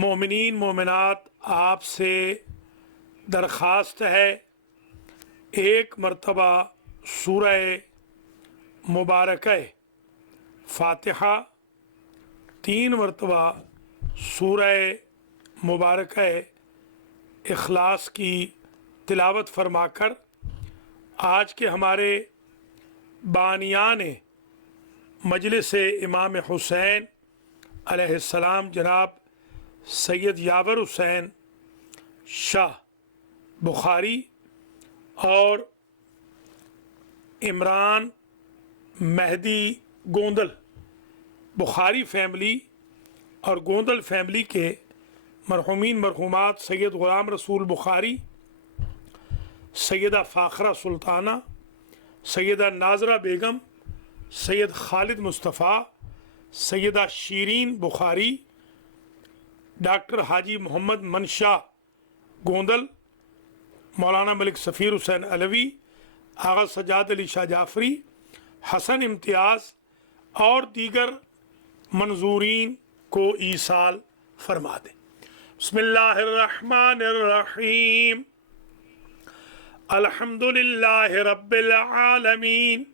مومنین مومنات آپ سے درخواست ہے ایک مرتبہ سورہ مبارکہ فاتحہ 3 مرتبہ سورہ مبارکہ اخلاص کی تلاوت فرما کر آج کے ہمارے بانیان مجلس امام حسین علیہ السلام جناب سید یاور حسین شاہ بخاری اور عمران مہدی گوندل بخاری فیملی اور گوندل فیملی کے مرحومین مرحومات سید غلام رسول بخاری، سیدہ فاخرہ سلطانہ، سیدہ ناظرہ بیگم، سید خالد مصطفیٰ، سیدہ شیرین بخاری، ڈاکٹر حاجی محمد منشا گوندل، مولانا ملک سفیر حسین علوی، آغا سجاد علی شاہ جعفری، حسن امتیاز اور دیگر منظورین کو ایصال فرما دیں۔ بسم اللہ الرحمن الرحیم، الحمد للہ رب العالمین،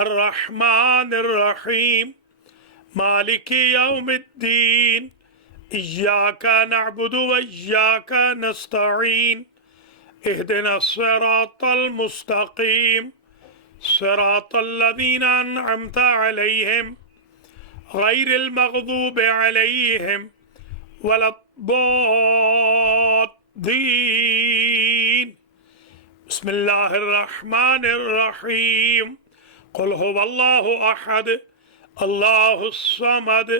الرحمن الرحیم، مالک یوم الدین، ایاک نعبد و ایاک نستعین، اہدنا الصراط المستقیم، صراط الذین انعمت علیہم غیر المغضوب علیہم ولا الضالین۔ بسم اللہ الرحمن الرحیم، قل هو اللہ احد اللہ الصمد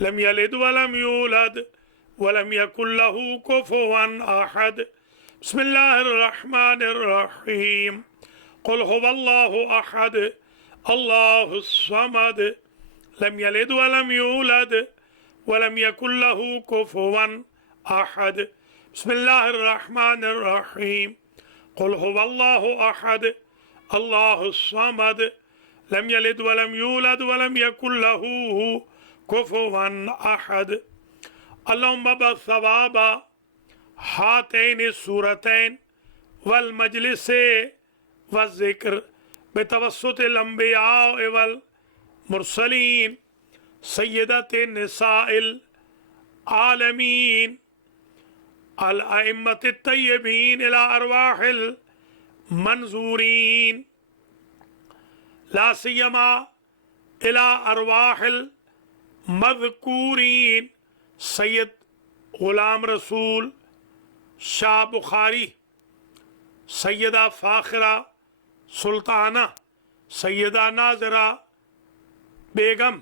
لم یلد ولم یولد ولم یکن له کفوا احد۔ بسم اللہ الرحمن الرحیم، قل هو اللہ احد اللہ الصمد لم یلد ولم یولد ولم یکن له کفوا احد۔ بسم اللہ الرحمن الرحیم، قل هو اللہ احد اللہ الصمد لم یلد ولم یولد ولم یکن له کفوا احد۔ اللہم بثواب ہاتین السورتین والمجلس والذکر بتوسط الانبیاء والمرسلین سیدات نساء العالمین الائمة الطیبین الى ارواح المنظورین لا سیما الى ارواح المذکورین سید غلام رسول شاہ بخاری، سیدہ فاخرہ سلطانہ، سیدہ ناظرہ بیگم،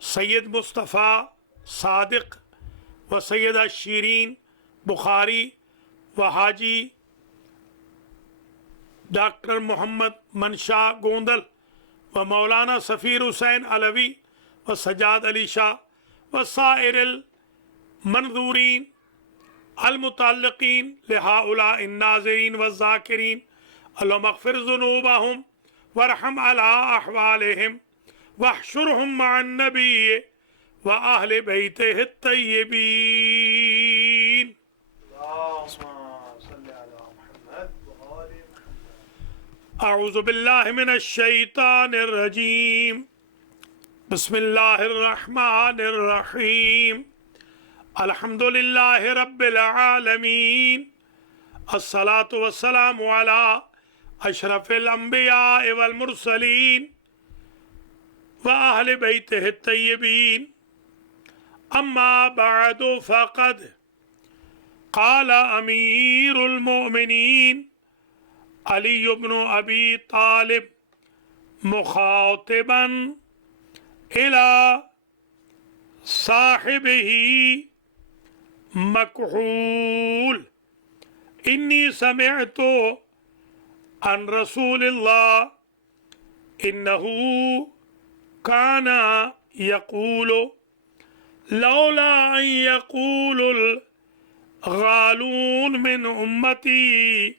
سید مصطفیٰ صادق و سیدہ شیرین بخاری و حاجی ڈاکٹر محمد منشا گوندل و مولانا سفیر حسین علوی و سجاد علی شاہ و سائر المنظورین المتعلقین لہؤلاء الناظرین والذاکرین، اللہم اغفر ذنوبہم وارحم علی احوالہم واحشرہم مع النبی وآہل بیتہ الطیبین۔ اعوذ باللہ من الشیطان الرجیم، بسم اللہ الرحمن الرحیم، الحمد للہ رب العالمین، الصلاة والسلام علی اشرف الانبیاء والمرسلین وآہل بیتہ الطیبین، اما بعد فقد قال امیر المؤمنین علی بن ابی طالب مخاطبا الى صاحبہ مکحول، انی سمعت عن رسول اللہ انہ کان یقول لولا ان یقول الغالون من امتی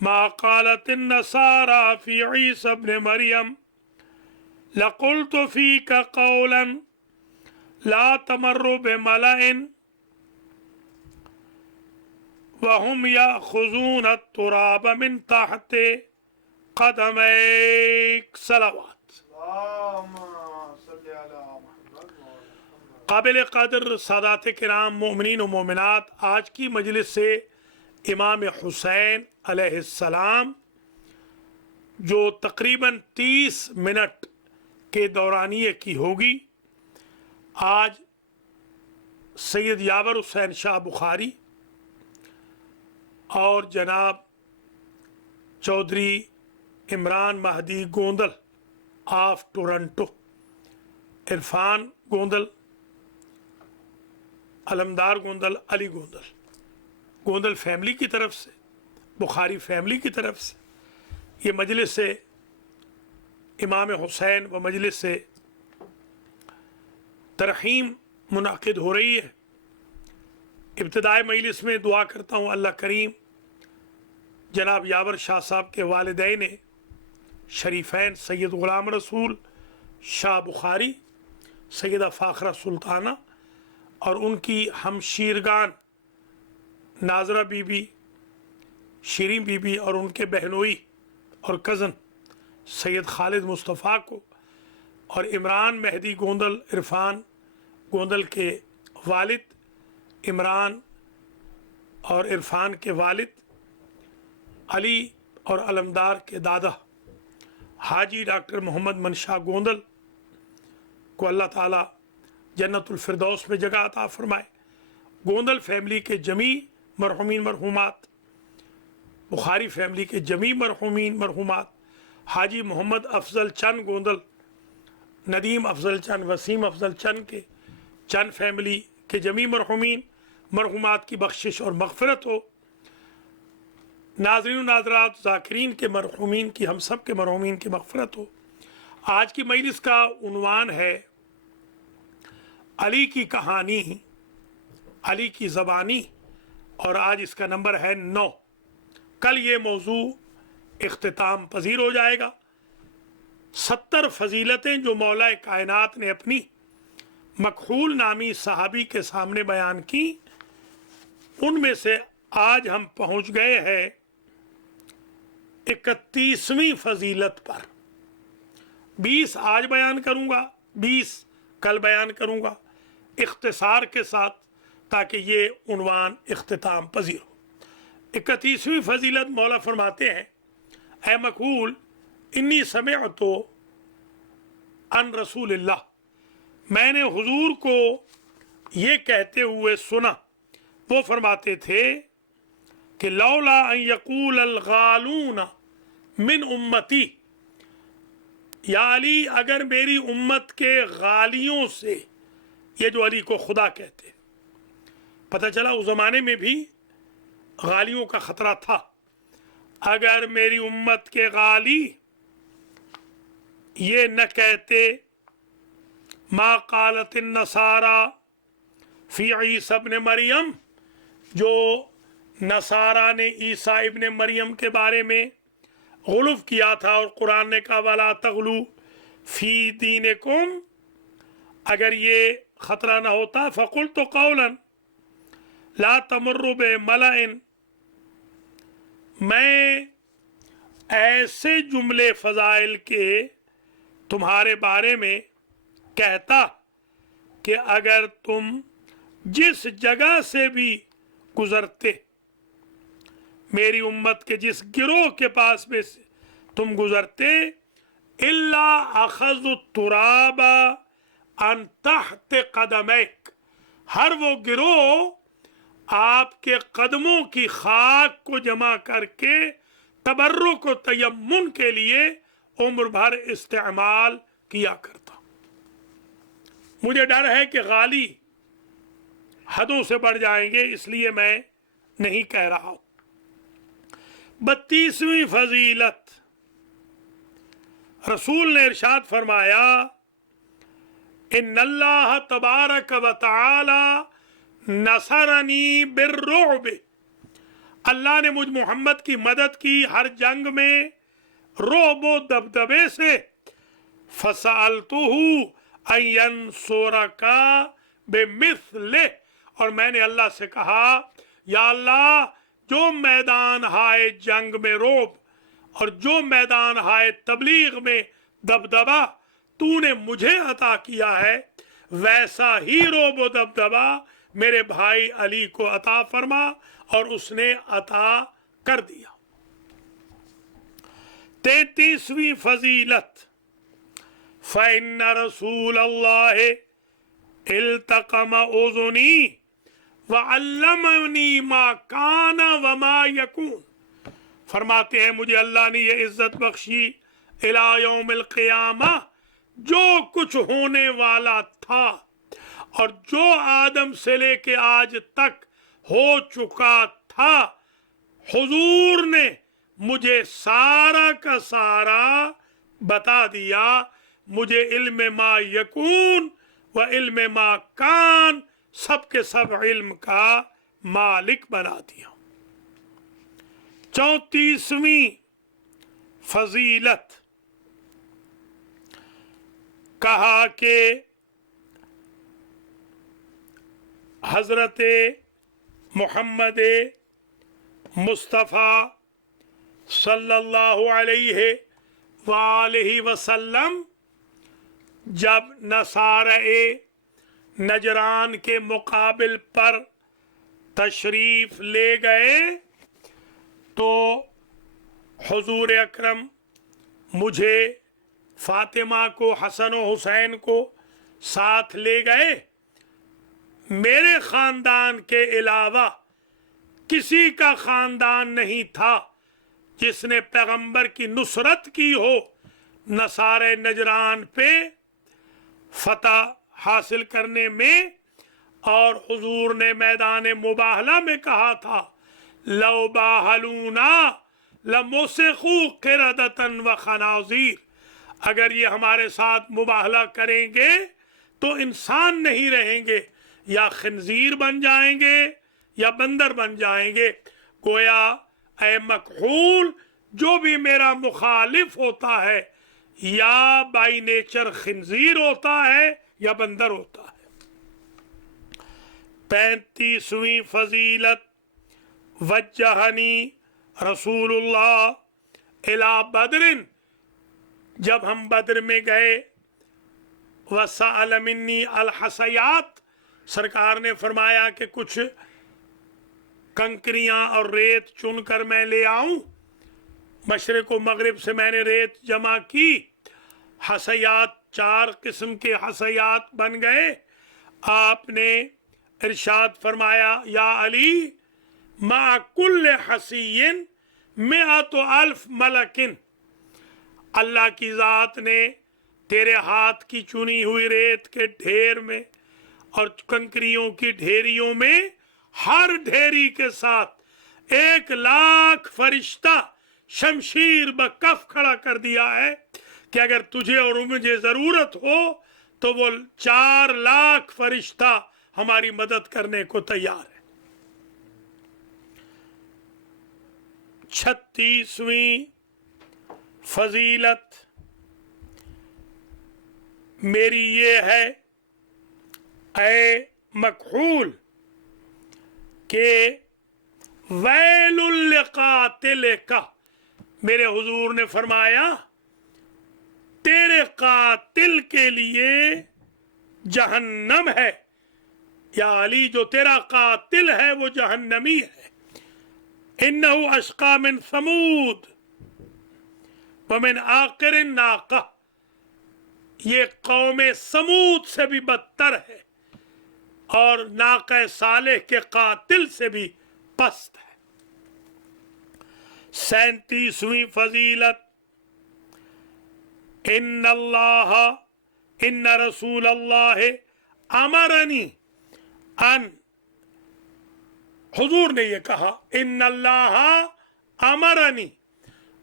ما قالت النصارى في عيسى ابن مريم لقلت فيك قولا ला तमर्रु बिमलइन वहुम याखुज़ून अत-तुराब मिन तहते क़दमैक सलावत। काबिल कदर सादात किराम मोमिनीन व मोमिनात, आज की मजलिस से इमाम हुसैन अलैहिस्सलाम जो तकरीबन 30 मिनट के दौरानिए की होगी, आज सैयद यावर हुसैन शाह बुखारी और जनाब Chaudhry Imran Mehdi Gondal of Toronto, Irfan Gondal, Alamdar Gondal, Ali Gondal, Gondal family की तरफ से, बुखारी फैमिली की तरफ से ये मजलिस से इमाम हुसैन व मजलिस से तरहीम मुनाकिद हो रही है। इब्तिदाई मजलिस में दुआ करता हूँ अल्लाह करीम जनाब यावर शाह साहब के वालिदैन शरीफैन सैयद ग़ुलाम रसूल शाह बुखारी, सैयदा फ़ाखरा सुल्ताना और उनकी हमशीरगान नाजरा बीबी, शीरीन बीबी और उनके बहनोई और कज़न सैयद खालिद मुस्तफ़ा को, और इमरान महदी गोंदल, इरफान गोंदल के वालिद, इमरान और इरफान के वालिद, अली और अलमदार के दादा हाजी डॉक्टर मोहम्मद मनशा गोंदल को अल्लाह ताला जन्नतुल फिरदौस में जगह अता फरमाए। गोंदल फैमिली के जमी मरहुमीन मरहुमात, बुखारी फैमिली के जमी मरहुमीन मरहुमात, हाजी मोहम्मद अफजल चंद गोंदल, नदीम अफजल चंद, वसीम अफजल चंद के चंद फैमिली के जमी मरहुमीन मरहुमात की बख्शिश और मग़फ़िरत हो। नाज़रीन नाज़रात ज़ाकिरीन के मरहुमीन की, हम सब के मरहुमीन की मग़फ़िरत हो। आज की मजलिस का उन्वान है अली की कहानी, अली की ज़बानी, और आज इसका नंबर है 9। कल ये मौजू इख्तिताम पजीर हो जाएगा। 70 फजीलतें जो मौला कायनात ने अपनी मकहूल नामी सहाबी के सामने बयान की, उनमें से आज हम पहुंच गए हैं 31वीं फजीलत पर। 20 आज बयान करूंगा, 20 कल बयान करूंगा इख्तिसार के साथ, ताकि ये उन्वान इख्तिताम पजीर हो। 31वीं फजीलत मौला फरमाते हैं, ऐ मकहूल इन्नी समिअतु अन रसूलिल्लाह, मैंने हुजूर को ये कहते हुए सुना। वो फरमाते थे कि लौला अन यक़ूल अल गालून मिन उम्मती, या अली अगर मेरी उम्मत के गालियों से, ये जो अली को खुदा कहते, पता चला उस ज़माने में भी गालियों का ख़तरा था। अगर मेरी उम्मत के गाली ये न कहते, मा क़ालत नसारा फ़ी ईसा इब्न मरियम, जो नसारा ने ईसा इब्न मरियम के बारे में गुलूफ़ किया था, और कुरान ने कहा वला तग़लू फ़ी दीनिकुम, अगर ये ख़तरा न होता, फ़क़ुल्तु क़ौलन ला तमर्रु बिमलइन, मैं ऐसे जुमले फ़ज़ाइल के तुम्हारे बारे में कहता कि अगर तुम जिस जगह से भी गुज़रते, मेरी उम्मत के जिस गिरोह के पास में से तुम गुज़रते, इल्ला अख़ज़ु तुराबा अन तहत क़दमैक, हर वो गिरोह आपके कदमों की खाक को जमा करके तबर्रुक व तयम्मुन के लिए उम्र भर इस्तेमाल किया करता। मुझे डर है कि गाली हदों से बढ़ जाएंगे, इसलिए मैं नहीं कह रहा हूं। 32वीं फजीलत, रसूल ने इरशाद फरमाया, इन्नल्लाह तबारक व तआला नसरनी बिर्रुअब, अल्लाह ने मुझ मोहम्मद की मदद की हर जंग में रोबो दबदबे से। फसअलतुहु अन यंसुरका बिमिस्लिह, और मैंने अल्लाह से कहा या अल्लाह जो मैदान हाय जंग में रोब और जो मैदान हाय तबलीग में दबदबा तूने मुझे अता किया है, वैसा ही रोब व दबदबा मेरे भाई अली को अता फरमा, और उसने अता कर दिया। 33वीं फजीलत, फ़इन्न रसूल अल्लाह इल्तक़म उज़ुनी व अल्लमनी मा काना व मा यकून। फरमाते हैं मुझे अल्लाह ने ये इज्जत बख्शी इला यौमिल क़ियामा, जो कुछ होने वाला था और जो आदम से लेके आज तक हो चुका था, हुजूर ने मुझे सारा का सारा बता दिया। मुझे इल्म मा यकून व इल्म मा कान, सब के सब इल्म का मालिक बना दिया। 34वीं फजीलत, कहा कि हजरत मोहम्मद मुस्तफ़ा सल्लल्लाहु अलैहि वसल्लम जब नसारे नजरान के मुकाबिल पर तशरीफ ले गए तो हुजूर अकरम मुझे, फातिमा को, हसन और हुसैन को साथ ले गए। मेरे खानदान के अलावा किसी का खानदान नहीं था जिसने पैगंबर की नुसरत की हो नसारे नजरान पे फतह हासिल करने में। और हुजूर ने मैदान मुबाहला में कहा था, लौ बाहलूना लमुसिखू क़िरदतन व खनाज़ीर, अगर ये हमारे साथ मुबाहला करेंगे तो इंसान नहीं रहेंगे, या खिंजीर बन जाएंगे या बंदर बन जाएंगे। गोया ऐ मकहूल, जो भी मेरा मुखालिफ होता है या बाई नेचर खिंजीर होता है या बंदर होता है। 35वीं फजीलत, वज्जहनी रसूलुल्लाह इला बदरिन, जब हम बद्र में गए, वसअल मिन्नी अल हसयात, सरकार ने फरमाया कि कुछ कंकरियां और रेत चुनकर मैं ले आऊं। मशरिक व मगरिब से मैंने रेत जमा की। हसयात, 4 किस्म के हसयात बन गए। आपने इरशाद फरमाया, या अली मा कुल्ल हसीयन मिअतु अल्फ मलकिन, अल्लाह की ज़ात ने तेरे हाथ की चुनी हुई रेत के ढेर में और कंकरियों की ढेरियों में हर ढेरी के साथ 1,00,000 फरिश्ता शमशीर बकफ खड़ा कर दिया है कि अगर तुझे और मुझे जरूरत हो तो वो 4,00,000 फरिश्ता हमारी मदद करने को तैयार है। 36वीं फजीलत मेरी ये है, ऐ मकहूल के वैलुल लिकातिल का, मेरे हुजूर ने फरमाया तेरे कातिल के लिए जहन्नम है। या अली, जो तेरा कातिल है वो जहन्नमी है। इन्नहु अशका मिन समूद व मिन आकिर नाका, ये कौम समूद से भी बदतर है और नाक़े सालेह के कातिल से भी पस्त है। 37वीं फजीलत, इन्न रसूल अल्लाह अमरनी अन, हुजूर ने ये कहा, इन्नल्लाह अमरनी,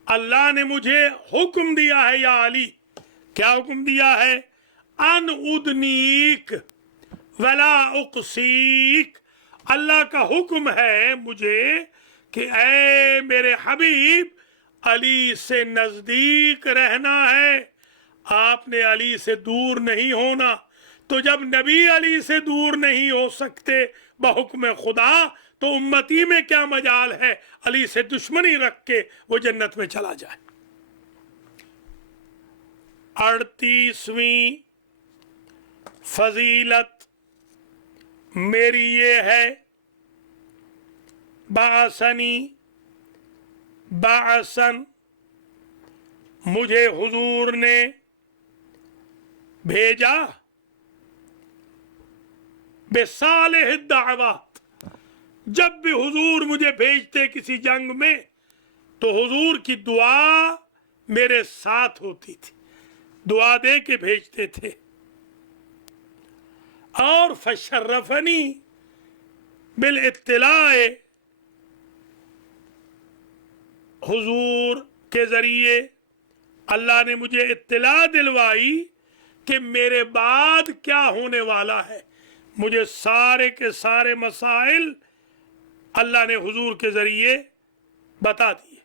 अल्लाह ने मुझे हुक्म दिया है। या अली, क्या हुक्म दिया है? अन उदनीक वला उक़सीक, अल्लाह का हुक्म है मुझे कि ऐ मेरे हबीब, अली से नजदीक रहना है, आपने अली से दूर नहीं होना। تو جب نبی علی سے دور نہیں ہو سکتے بحکم خدا تو امتی میں کیا مجال ہے علی سے دشمنی رکھ کے وہ جنت میں چلا جائے۔ 38ویں فضیلت میری یہ ہے، بعثنی بعثن، مجھے حضور نے بھیجا، بصالح الدعوات، جب بھی حضور مجھے بھیجتے کسی جنگ میں تو حضور کی دعا میرے ساتھ ہوتی تھی، دعا دے کے بھیجتے تھے۔ اور فشرفنی بالاطلاع، حضور کے ذریعے اللہ نے مجھے اطلاع دلوائی کہ میرے بعد کیا ہونے والا ہے، مجھے سارے کے سارے مسائل اللہ نے حضور کے ذریعے بتا دیے۔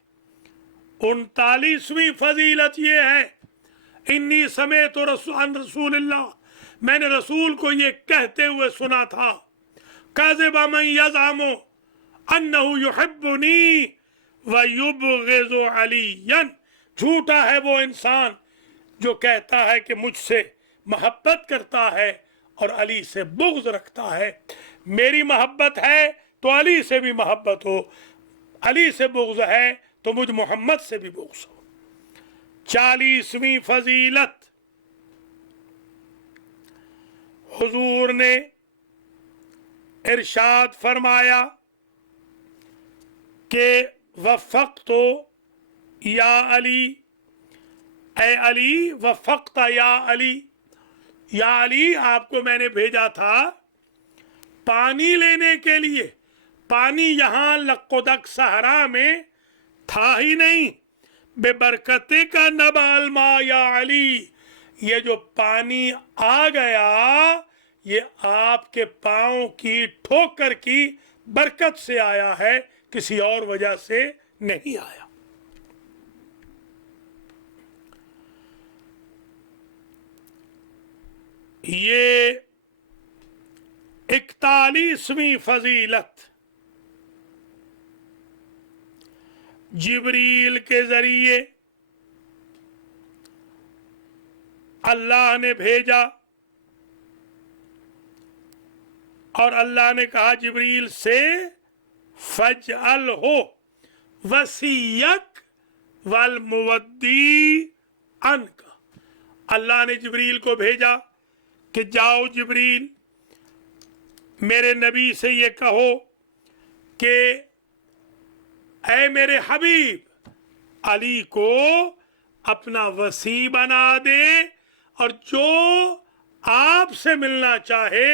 39ویں فضیلت یہ ہے، انی سمعت عن رسول اللہ، میں نے رسول کو یہ کہتے ہوئے سنا تھا، کاذب من یزعم انہ یحبنی ویبغض علیا، جھوٹا ہے وہ انسان جو کہتا ہے کہ مجھ سے محبت کرتا ہے اور علی سے بغض رکھتا ہے۔ میری محبت ہے تو علی سے بھی محبت ہو، علی سے بغض ہے تو مجھ محمد سے بھی بغض ہو۔ 40ویں فضیلت، حضور نے ارشاد فرمایا کہ وفقت یا علی، اے علی، وفقت یا علی، یا علی آپ کو میں نے بھیجا تھا پانی لینے کے لیے، پانی یہاں لق و دق صحرا میں تھا ہی نہیں، بے برکتے کا نبال ما یا علی، یہ جو پانی آ گیا یہ آپ کے پاؤں کی ٹھوکر کی برکت سے آیا ہے، کسی اور وجہ سے نہیں آیا۔ یہ 41ویں فضیلت، جبریل کے ذریعے اللہ نے بھیجا اور اللہ نے کہا جبریل سے فَاجْعَلْهُ وَسِيَّكَ وَالْمُوَدِّي عَنْكَ، اللہ نے جبریل کو بھیجا کہ جاؤ جبریل میرے نبی سے یہ کہو کہ اے میرے حبیب علی کو اپنا وصی بنا دے، اور جو آپ سے ملنا چاہے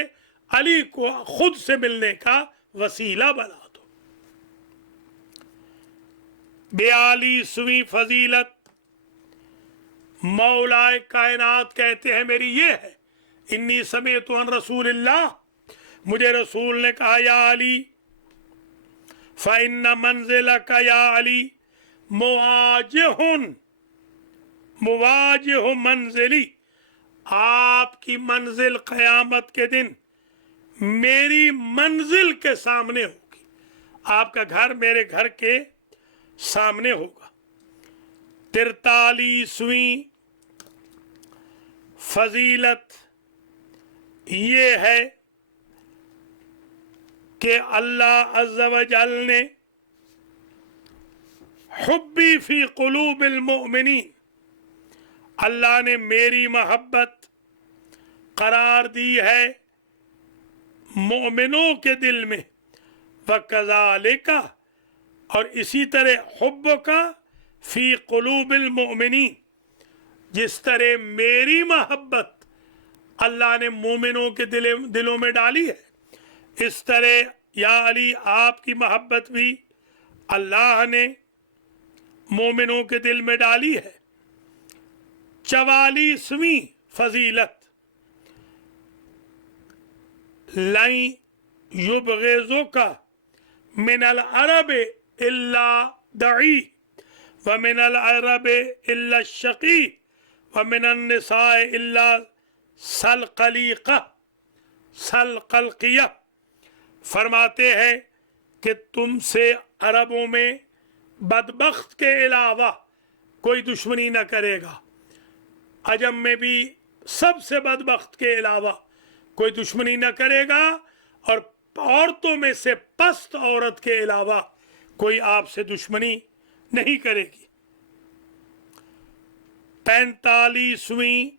علی کو خود سے ملنے کا وسیلہ بنا دو۔ 42ویں فضیلت، مولائے کائنات کہتے ہیں میری یہ ہے، انی سمعت عن رسول اللہ، مجھے رسول نے کہا یا علی فإن منزلک یا علی مواجہ منزلی، آپ کی منزل قیامت کے دن میری منزل کے سامنے ہوگی، آپ کا گھر میرے گھر کے سامنے ہوگا۔ 43ویں فضیلت یہ ہے کہ اللہ عز و جل نے حبی فی قلوب المؤمنین، اللہ نے میری محبت قرار دی ہے مومنوں کے دل میں، وَكَذَلِكَ، اور اسی طرح حب کا فی قلوب المؤمنین، جس طرح میری محبت اللہ نے مومنوں کے دلوں میں ڈالی ہے، اس طرح یا علی آپ کی محبت بھی اللہ نے مومنوں کے دل میں ڈالی ہے۔ 44ویں فضیلت، لَن یبغضک من العرب الا دعی ومن العرب الا الشقی ومن النساء الا सलकलिया फरमाते हैं कि तुमसे अरबों में बदबख्त के अलावा कोई दुश्मनी न करेगा, अजम में भी सबसे बदबख्त के अलावा कोई दुश्मनी न करेगा, और औरतों में से पस्त औरत के अलावा कोई आपसे दुश्मनी नहीं करेगी। 45वीं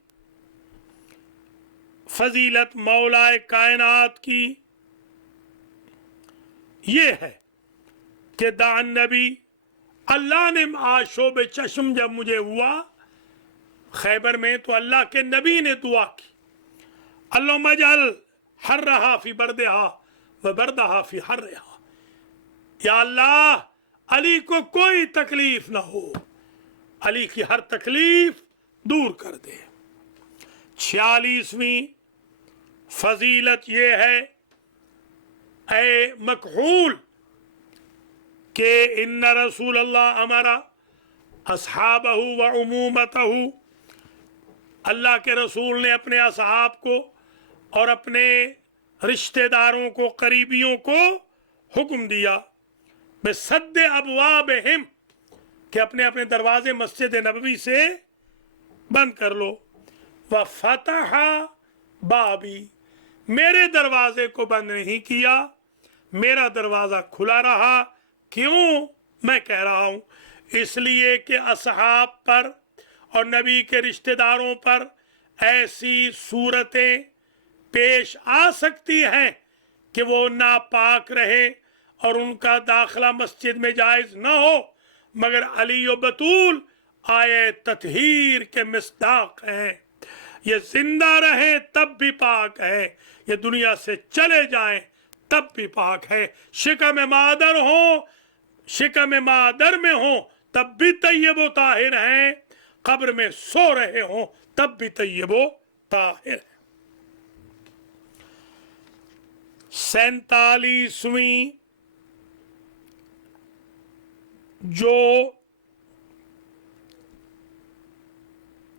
फजीलत मौलाए कायनात की ये है कि दान नबी, अल्लाह ने आशोब चश्म जब मुझे हुआ खैबर में तो अल्लाह के नबी ने दुआ की, अल्लाहुम्मा जअल हर्रहा फी बर्दहा व बर्दहा फी हर्रहा, या अल्लाह अली को कोई तकलीफ ना हो, अली की हर तकलीफ दूर कर दे। 46वीं फजीलत ये है ए मकहूल कि इन्ना रसूल अल्लाह अमरा अस्हाबहु व उमूमतहु, अल्लाह के रसूल ने अपने असहाब को और अपने रिश्तेदारों को, करीबियों को हुक्म दिया बेसद्द अबवाबहिम, कि अपने अपने दरवाजे मस्जिद नबवी से बंद कर लो, व फतहा बाबी, मेरे दरवाजे को बंद नहीं किया, मेरा दरवाज़ा खुला रहा। क्यों मैं कह रहा हूँ? इसलिए कि असहाब पर और नबी के रिश्तेदारों पर ऐसी सूरतें पेश आ सकती हैं कि वो नापाक रहे और उनका दाखिला मस्जिद में जायज़ न हो, मगर अली व बतूल आए ततहीर के मिस्दाक हैं। ये जिंदा रहे तब भी पाक है, ये दुनिया से चले जाएं तब भी पाक है। शिकम मादर हो, शिकम मादर में हो तब भी तैयब व ताहिर हैं, कब्र में सो रहे हो तब भी तैयब व ताहिर है। 47वीं जो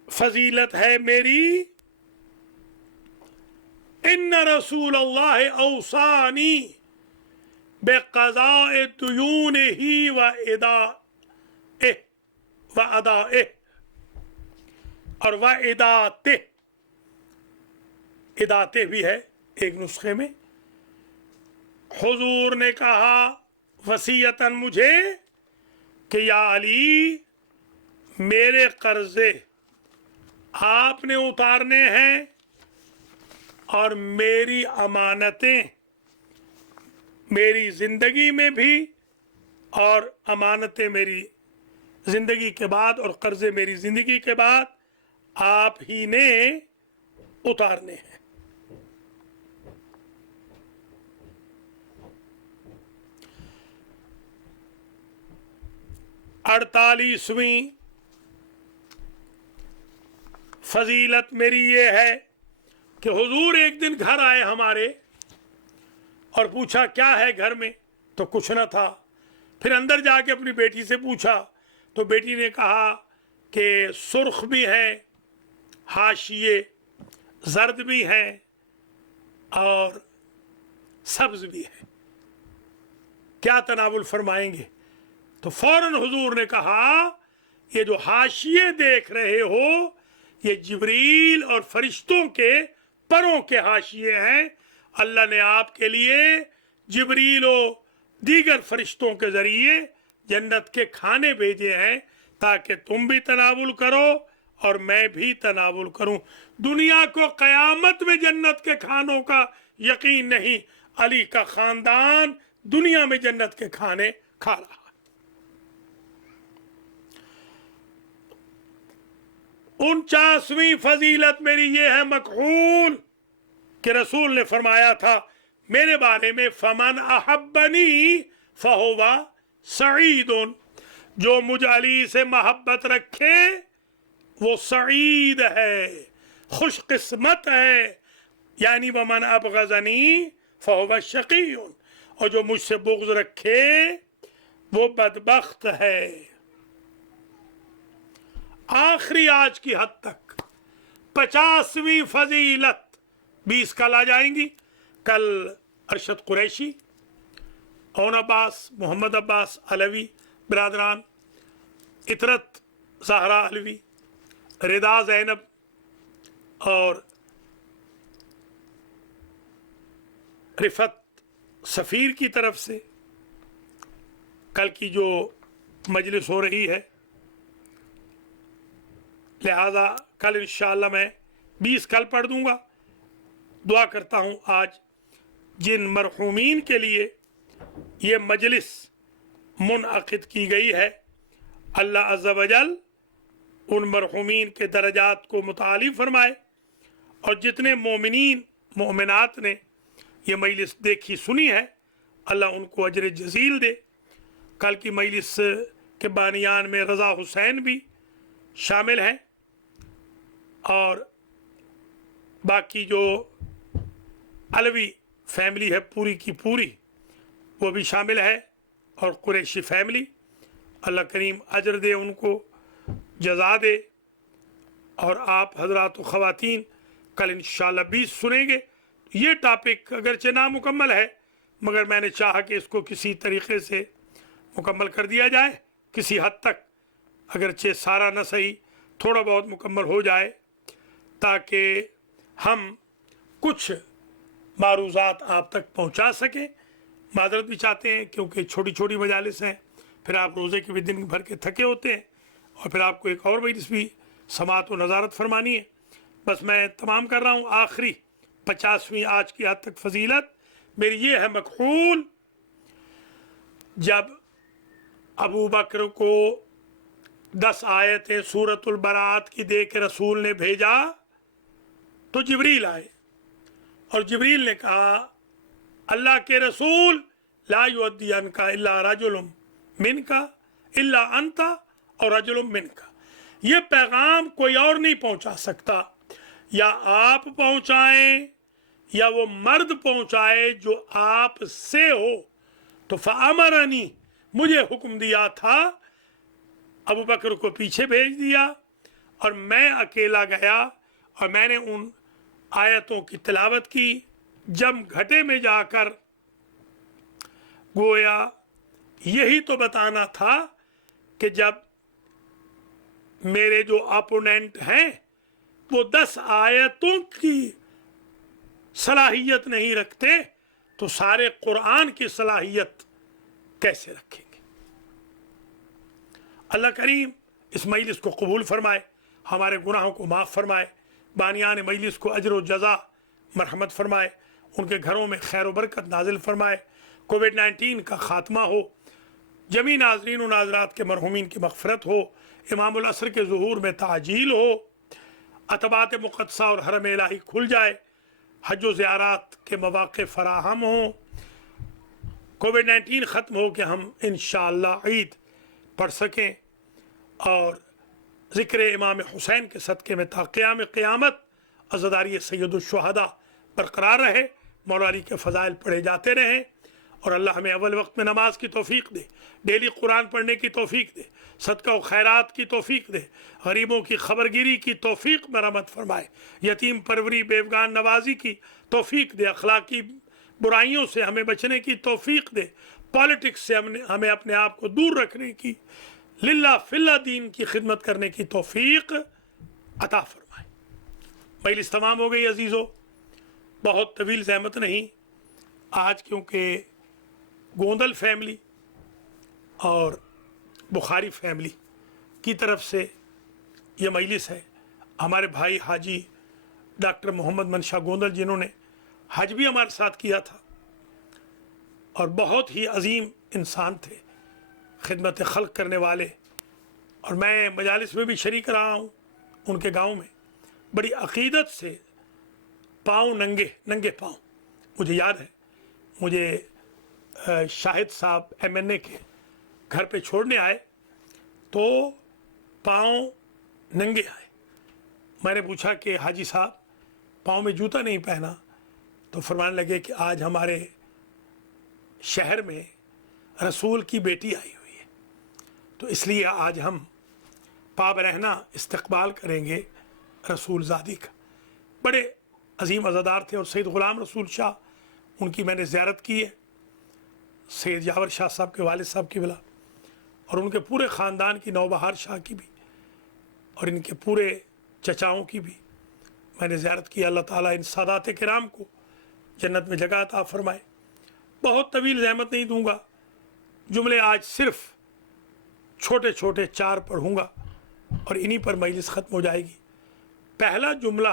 फजीलत है मेरी, इन्ना रसूल अल्लाह औसानी बेक़ज़ाए दुयूनिही व अदाए और व इदाते, इदाते भी है एक नुस्खे में। हुजूर ने कहा वसीयतन मुझे कि या अली, मेरे कर्जे आपने उतारने हैं और मेरी अमानतें मेरी ज़िंदगी में भी और अमानतें मेरी ज़िंदगी के बाद और कर्जे मेरी ज़िंदगी के बाद आप ही ने उतारने हैं। 48वीं फजीलत मेरी ये है कि हुजूर एक दिन घर आए हमारे और पूछा क्या है घर में, तो कुछ न था। फिर अंदर जाके अपनी बेटी से पूछा तो बेटी ने कहा कि सुर्ख भी है, हाशिए जर्द भी हैं और सब्ज भी है, क्या तनावुल फरमाएंगे? तो फौरन हुजूर ने कहा ये जो हाशिए देख रहे हो ये जिब्रील और फरिश्तों के परों के हाशिए हैं। अल्लाह ने आपके लिए जिब्रील और दीगर फरिश्तों के जरिए जन्नत के खाने भेजे हैं ताकि तुम भी तनावुल करो और मैं भी तनावुल करूं। दुनिया को क़यामत में जन्नत के खानों का यकीन नहीं, अली का खानदान दुनिया में जन्नत के खाने खा रहा। 49वीं फजीलत मेरी ये है मकहूल कि रसूल ने फरमाया था मेरे बारे में, फमन अहब्बनी फहुवा सईदुन, जो मुझ अली से मोहब्बत रखे वो सईद है, खुशकिस्मत है। यानी वमन अबगज़नी फहुवा शकीयुन, और जो मुझसे बुग़्ज़ रखे वो बदबख्त है। आखिरी आज की हद तक 50वीं फजीलत 20 कल आ जाएंगी। कल अरशद कुरैशी, ओन अब्बास, मोहम्मद अब्बास अलवी बिरादरान, इतरत ज़हरा अलवी, रिदा ज़ैनब और रिफत सफ़ीर की तरफ से कल की जो मजलिस हो रही है, लिहाजा कल इंशाअल्लाह मैं 20 कल पढ़ दूंगा। दुआ करता हूँ आज जिन मरहूमीन के लिए ये मजलिस मुनअक़िद की गई है, अल्लाह अज़्ज़ा वजल उन मरहूमीन के दरजात को मुताली फरमाए, और जितने मोमिनीन मोमिनात ने ये मजलिस देखी सुनी है, अल्लाह उनको अजर जज़ील दे। कल की मजलिस के बानियान में रज़ा हुसैन भी शामिल हैं और बाकी जो अलवी फैमिली है पूरी की पूरी वो भी शामिल है, और कुरैशी फैमिली। अल्लाह करीम अजर दे, उनको जज़ा दे। और आप हज़रात व ख़वातीन कल इंशाअल्लाह 20 सुनेंगे। ये टॉपिक अगरचे नामुकम्मल है, मगर मैंने चाहा कि इसको किसी तरीक़े से मुकम्मल कर दिया जाए, किसी हद तक, अगरचे सारा न सही थोड़ा बहुत मुकम्मल हो जाए, ताकि हम कुछ मारूज़ात आप तक पहुंचा सकें। माज़रत भी चाहते हैं क्योंकि छोटी छोटी मजालिस हैं, फिर आप रोज़े के भी दिन भर के थके होते हैं, और फिर आपको एक और मजलिस भी समात व नज़ारत फरमानी है। बस मैं तमाम कर रहा हूँ। आखिरी 50वीं आज की हद तक फजीलत मेरी ये है मकहूल, जब अबू बकर को 10 आयतें सूरतुल बरात की दे के रसूल ने भेजा, तो जिब्रील आए और जिब्रील ने कहा, अल्लाह के रसूल, ला युअद्दियनका इल्ला रजुलुम मिनका इल्ला अंता और रजुलुम मिनका, ये पैगाम कोई और नहीं पहुंचा सकता, या आप पहुंचाएं या वो मर्द पहुंचाए जो आप से हो। तो फ़अमरनी, मुझे हुक्म दिया था, अबू बकर को पीछे भेज दिया और मैं अकेला गया और मैंने उन आयतों की तिलावत की। जम घटे में जाकर गोया यही तो बताना था कि जब मेरे जो अपोनेंट हैं वो 10 आयतों की सलाहियत नहीं रखते, तो सारे कुरान की सलाहियत कैसे रखेंगे। अल्लाह करीम इस मजलिस को कबूल फरमाए, हमारे गुनाहों को माफ़ फरमाए, बानियान मजलिस को अजर व जज़ा मरहमत फरमाए, उनके घरों में खैर व बरकत नाजिल फरमाए, कोविड-19 का ख़ात्मा हो, जमी नाज़रीन व नाज़रात के मरहूमीन की मग़फ़िरत हो, इमामुल असर के ज़ुहूर में ताजील हो, अतबात मुक़द्दसा और हरम इलाही खुल जाए, हज व ज़ियारत के मौक़े फ़राहम हों, कोविड-19 ख़त्म हो कि हम इंशाअल्लाह ईद पढ़ सकें, और ज़िक्र इमाम हुसैन के सदक़े में ता क़याम क़यामत अज़दारी सैयदुश्शुहदा बरक़रार रहे, मौला अली के फ़ज़ाइल पढ़े जाते रहें, और अल्लाह हमें अव्वल वक्त में नमाज की तौफ़ीक़ दे, डेली कुरान पढ़ने की तौफ़ीक़ दे, सदका व खैरात की तौफ़ीक़ दे, गरीबों की खबरगिरी की तौफ़ीक़ मरहमत फरमाए, यतीम परवरी बेवगान नवाजी की तौफ़ीक़ दे, अखलाकी बुराइयों से हमें बचने की तौफ़ीक़ दे, पॉलिटिक्स से हमें अपने आप को दूर रखने की, लिल्लाह फिल्लाह दीन की खिदमत करने की तौफ़ीक़ अता फरमाए। मजलिस तमाम हो गई अजीज़ों, बहुत तवील ज़हमत नहीं आज, क्योंकि गोंदल फैमिली और बुखारी फैमिली की तरफ से ये मजलिस है। हमारे भाई हाजी डॉक्टर मोहम्मद मनशा गोंदल, जिन्होंने हज भी हमारे साथ किया था और बहुत ही अजीम इंसान थे, खिदमत खल्क करने वाले, और मैं मजालिस में भी शरीक रहा हूँ उनके गांव में, बड़ी अक़ीदत से पाँव नंगे पाँव, मुझे याद है, मुझे शाहिद साहब MNA के घर पे छोड़ने आए तो पाँव नंगे आए। मैंने पूछा कि हाजी साहब पाँव में जूता नहीं पहना, तो फरमाने लगे कि आज हमारे शहर में रसूल की बेटी आई हुई है, तो इसलिए आज हम पाब रहना इस्तकबाल करेंगे रसूल ज़ादी का। बड़े अजीम अज़ादार थे और सैयद ग़ुलाम रसूल शाह उनकी मैंने ज़ियारत की है, सैयद यावर शाह साहब के वालिद साहब की बिला, और उनके पूरे ख़ानदान की, नौबहार शाह की भी और इनके पूरे चचाओं की भी मैंने ज़ियारत की। अल्लाह ताला इन सादात किराम को जन्नत में जगह अता फ़रमाए। बहुत तवील ज़हमत नहीं दूँगा, जुमले आज सिर्फ़ छोटे छोटे 4 पढ़ूँगा और इन्हीं पर मजलिस ख़त्म हो जाएगी। पहला जुमला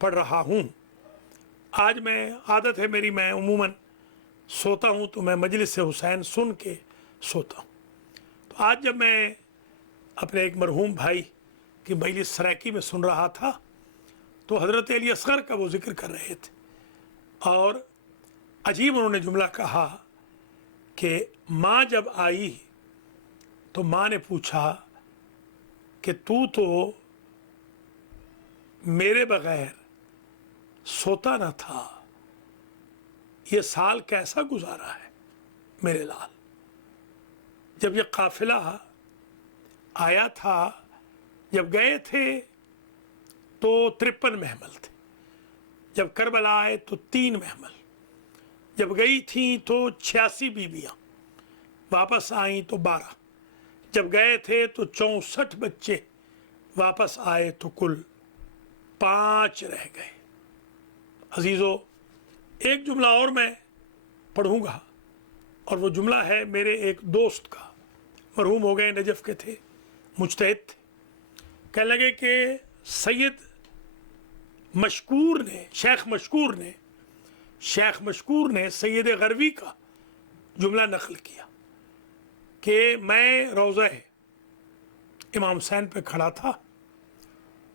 पढ़ रहा हूँ। आज मैं, आदत है मेरी, मैं उमूमन सोता हूँ तो मैं मजलिस से हुसैन सुन के सोता हूँ। तो आज जब मैं अपने एक मरहूम भाई की मजलिस सराकी में सुन रहा था तो हज़रत अली असगर का वो ज़िक्र कर रहे थे और अजीब उन्होंने जुमला कहा कि माँ जब आई तो माँ ने पूछा कि तू तो मेरे बग़ैर सोता न था, ये साल कैसा गुजारा है मेरे लाल। जब ये काफ़िला आया था, जब गए थे तो 53 महमल थे, जब करबला आए तो 3 महमल, जब गई थी तो 86 बीबियाँ, वापस आई तो 12, जब गए थे तो 64 बच्चे, वापस आए तो कुल 5 रह गए। अजीज़ों, एक जुमला और मैं पढ़ूँगा और वो जुमला है मेरे एक दोस्त का, मरहूम हो गए, नजफ़ के थे, मुज्तहिद थे। कहने लगे कि सैयद मशकूर ने, शेख मशकूर ने सैयद गरवी का जुमला नकल किया कि मैं रोज़ा इमाम हुसैन पे खड़ा था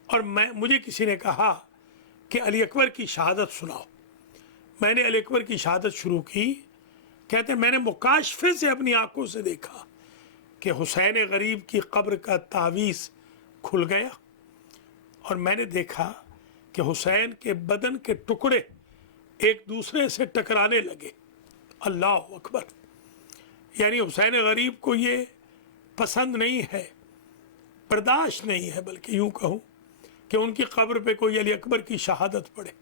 और मुझे किसी ने कहा कि अली अकबर की शहादत सुनाओ। मैंने अली अकबर की शहादत शुरू की। कहते हैं मैंने मुकाशफे से अपनी आंखों से देखा कि हुसैन गरीब की कब्र का तावीज़ खुल गया और मैंने देखा कि हुसैन के बदन के टुकड़े एक दूसरे से टकराने लगे। अल्लाह अकबर। यानी हुसैन गरीब को ये पसंद नहीं है, बर्दाश्त नहीं है, बल्कि यूँ कहूँ कि उनकी कब्र पे कोई अली अकबर की शहादत पड़े।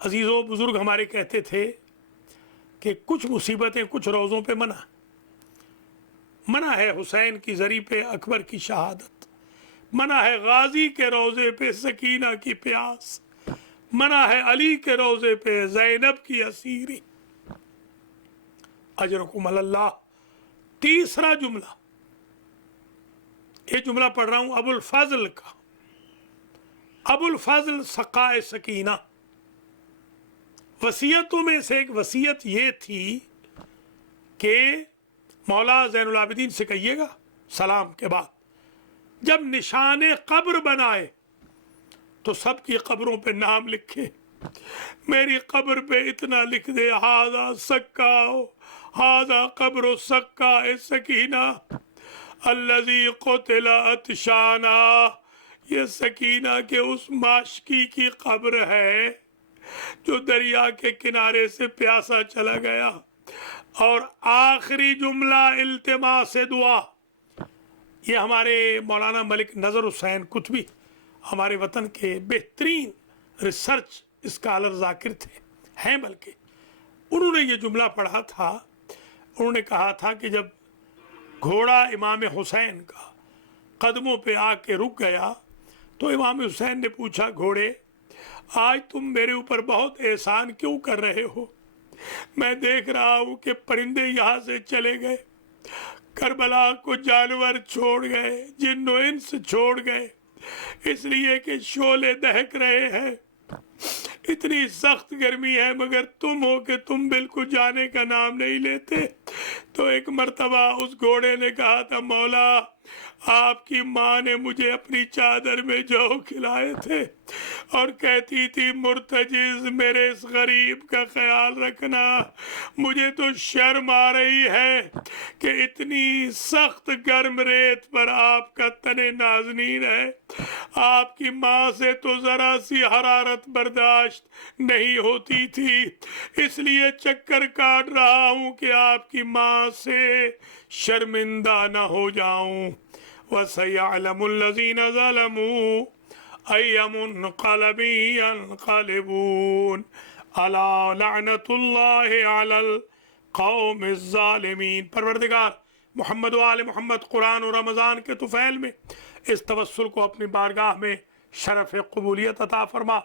अजीज़ों, बुज़ुर्ग हमारे कहते थे कि कुछ मुसीबतें कुछ रोज़ों पे मना है हुसैन की ज़री पे अकबर की शहादत, मना है गाजी के रोज़े पे सकीना की प्यास, मना है अली के रोज़े पे ज़ैनब की असीरी। अजरकुम अल्लाह। तीसरा जुमला, ये जुमला पढ़ रहा हूँ अबुल फजल का। अबुल फजल सकाए सकीना। वसीयतों में से एक वसीयत ये थी कि मौला ज़ैनुल आबिदीन से कहिएगा सलाम के बाद जब निशाने कब्र बनाए तो सबकी कब्रों पे नाम लिखे। मेरी कब्र पे इतना लिख दे, हाजा सक्का, हाजा कब्र सक्का ए सकीना अल्लज़ी क़ुतिला अतशाना। ये सकीना के उस माशकी की कब्र है जो दरिया के किनारे से प्यासा चला गया। और आखिरी जुमला इल्तिमास दुआ। ये हमारे मौलाना मलिक नज़र हुसैन कुतबी, हमारे वतन के बेहतरीन रिसर्च स्कॉलर ज़ाकिर हैं, बल्कि उन्होंने ये जुमला पढ़ा था। उन्होंने कहा था कि जब घोड़ा इमाम हुसैन का कदमों पे आके रुक गया तो इमाम हुसैन ने पूछा, घोड़े आज तुम मेरे ऊपर बहुत एहसान क्यों कर रहे हो? मैं देख रहा हूँ कि परिंदे यहाँ से चले गए, करबला को जानवर छोड़ गए, जिन्नो इंस छोड़ गए, इसलिए कि शोले दहक रहे हैं। इतनी सख्त गर्मी है मगर तुम हो कि तुम बिल्कुल जाने का नाम नहीं लेते। तो एक मर्तबा उस घोड़े ने कहा था, मौला आपकी माँ ने मुझे अपनी चादर में जौ खिलाए थे और कहती थी, मुर्तजिज मेरे इस गरीब का ख्याल रखना। मुझे तो शर्म आ रही है कि इतनी सख्त गर्म रेत पर आपका तने नाज़नीन है। आपकी माँ से तो ज़रा सी हरारत बर्दाश्त नहीं होती थी, इसलिए चक्कर काट रहा हूँ कि आपकी माँ से शर्मिंदा न हो जाऊं। वसयअलमुल्लज़ीना ज़लमू अय्यमुन्क़लबि यन्क़लिबून अला लअनतुल्लाहि अलल कौमिज़्ज़ालिमीन। परवरदिगार मोहम्मद व आले मोहम्मद कुरान और रमज़ान के तुफ़ैल में इस तवस्सुल को अपनी बारगाह में शरफ़ क़बूलियत अता फरमा।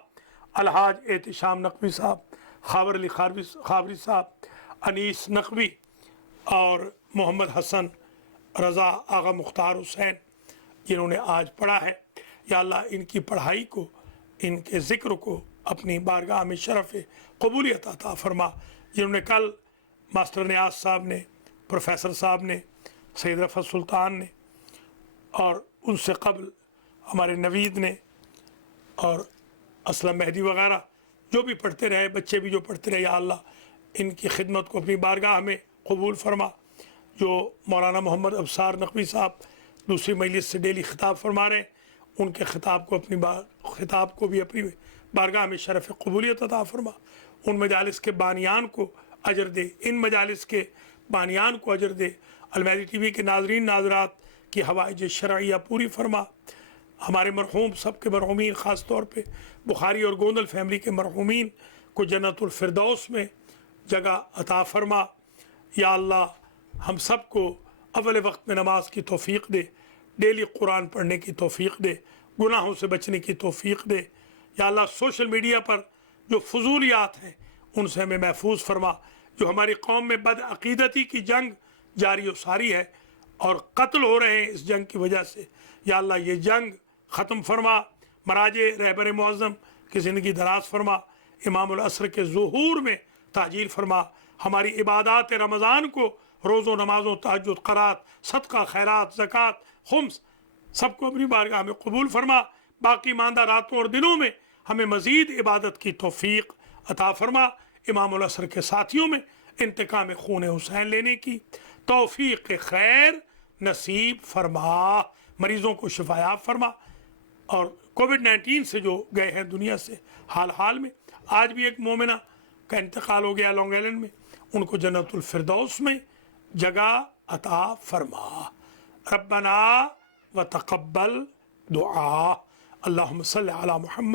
अलहाज एहतिशाम नकवी साहब, खावर अली खावरी साहब, अनीस नकवी और मोहम्मद हसन रज़ा आगा मुख्तार हुसैन जिन्होंने आज पढ़ा है, या अल्लाह इनकी पढ़ाई को, इनके ज़िक्र को अपनी बारगाह में शरफ़ क़बूलियत अता फरमा। जिन्होंने कल मास्टर नियाज़ साहब ने, प्रोफेसर साहब ने, सैयद रफ़त सुल्तान ने और उनसे कबल हमारे नवीद ने और असलम मेहदी वग़ैरह जो भी पढ़ते रहे, बच्चे भी जो पढ़ते रहे, या अल्लाह इनकी खिदमत को अपनी बारगाह में कबूल फरमा। जो मौलाना मोहम्मद अबसार नकवी साहब दूसरी मजलिस से डेली ख़िताब फरमा रहे हैं, उनके ख़िताब को भी अपनी बारगाह में शरफ़ क़बूलियत अता फरमा। उन मजालिस के बानियान को अजर दे, इन मजालिस के बानियान को अजर दे। अलमहदी टीवी के नाज़रीन नाज़रात की हवाइज शरइया पूरी फरमा। हमारे मरहूम सब के मरहूमीन, ख़ास तौर पे बुखारी और गोंदल फैमिली के मरहूमीन को जन्नतुल फिरदौस में जगह अता फरमा। या अल्लाह हम सब को अव्वल वक्त में नमाज की तौफ़ीक़ दे, डेली कुरान पढ़ने की तौफ़ीक़ दे, गुनाहों से बचने की तौफ़ीक़ दे। या अल्लाह सोशल मीडिया पर जो फजूलियात हैं उनसे हमें महफूज फरमा। जो हमारी कौम में बदअक़ीदती की जंग जारी व सारी है और कत्ल हो रहे हैं इस जंग की वजह से, या अल्लाह ये जंग ख़त्म फरमा। मराजे रहबर मुअज़्ज़म की ज़िंदगी दराज फरमा। इमामुल असर के ज़ुहूर में ताजील फरमा। हमारी इबादात रमज़ान को, रोज़ों नमाज़ों, तहज्जुद, क़रात, सदका, खैरात, ज़कात, खुम्स सबको अपनी बारगाह में कबूल फरमा। बाकी मांदा रातों और दिनों में हमें मज़ीद इबादत की तौफ़ीक़ अता फरमा। इमामुल असर के साथियों में इंतकाम खून हुसैन लेने की तौफ़ीक़ खैर नसीब फरमा। मरीज़ों को शिफायाब फरमा। और कोविड-19 से जो गए हैं दुनिया से हाल में, आज भी एक मोमिना का इंतकाल हो गया लॉन्ग आइलैंड में, उनको जन्नतुल फिरदौस में जगह अता फरमा। रब्बना व तक़ब्बल दुआ। अल्लाहुम्मा सल्लि अला मुहम्मद।